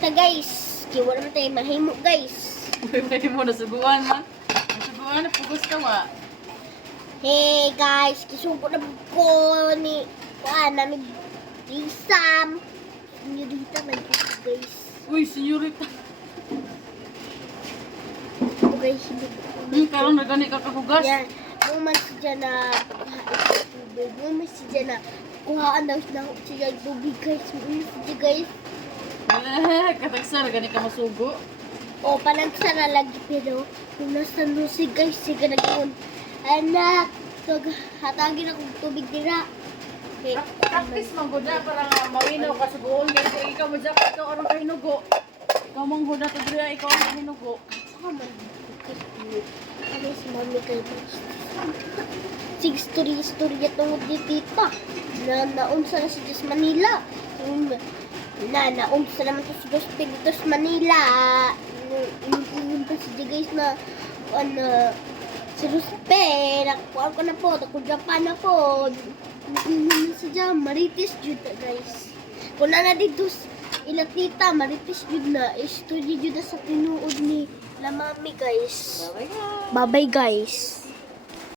ta guys. Kaya wala man tayo mahimo guys. Uy, mo nasuguan man. Nasuguan na pugos ka wa. Hey guys, kisugo na ko ni namin Isam. Senyorita man ko guys. Uy, senyorita. O guys, hindi Karon na gani ka kahugas. yan. Buman siya na tubig. Buman siya na kuhaan daw siya tubig guys. Buman siya guys. Wala, katagsa na gani ka masugo. O, panagsa na lagi pero kung nasa nusi guys, siya nagkakon. Anak, hatagin akong tubig dira. Okay. Practice man gud na para nga mawinaw ka suguon kay ikaw mo dyan ikaw aron ka hinugo. Ikaw mong huda to diri ikaw ang hinugo. Ako man. Ano si mami kay boss? Sig story tungod ni tita. Naunsa na si Diyos Manila. Naunsa naman to si Gospel dito sa Manila. Inuntun pa si guys na si Ruspe. Nakuhaan ko na po. Ako Japan na po. Inuntun sa dyan. Marites jud guys. Kung na dito ila tita. Marites jud na. Studio jud na sa tinuod ni La Mami guys. Bye-bye. Bye-bye guys.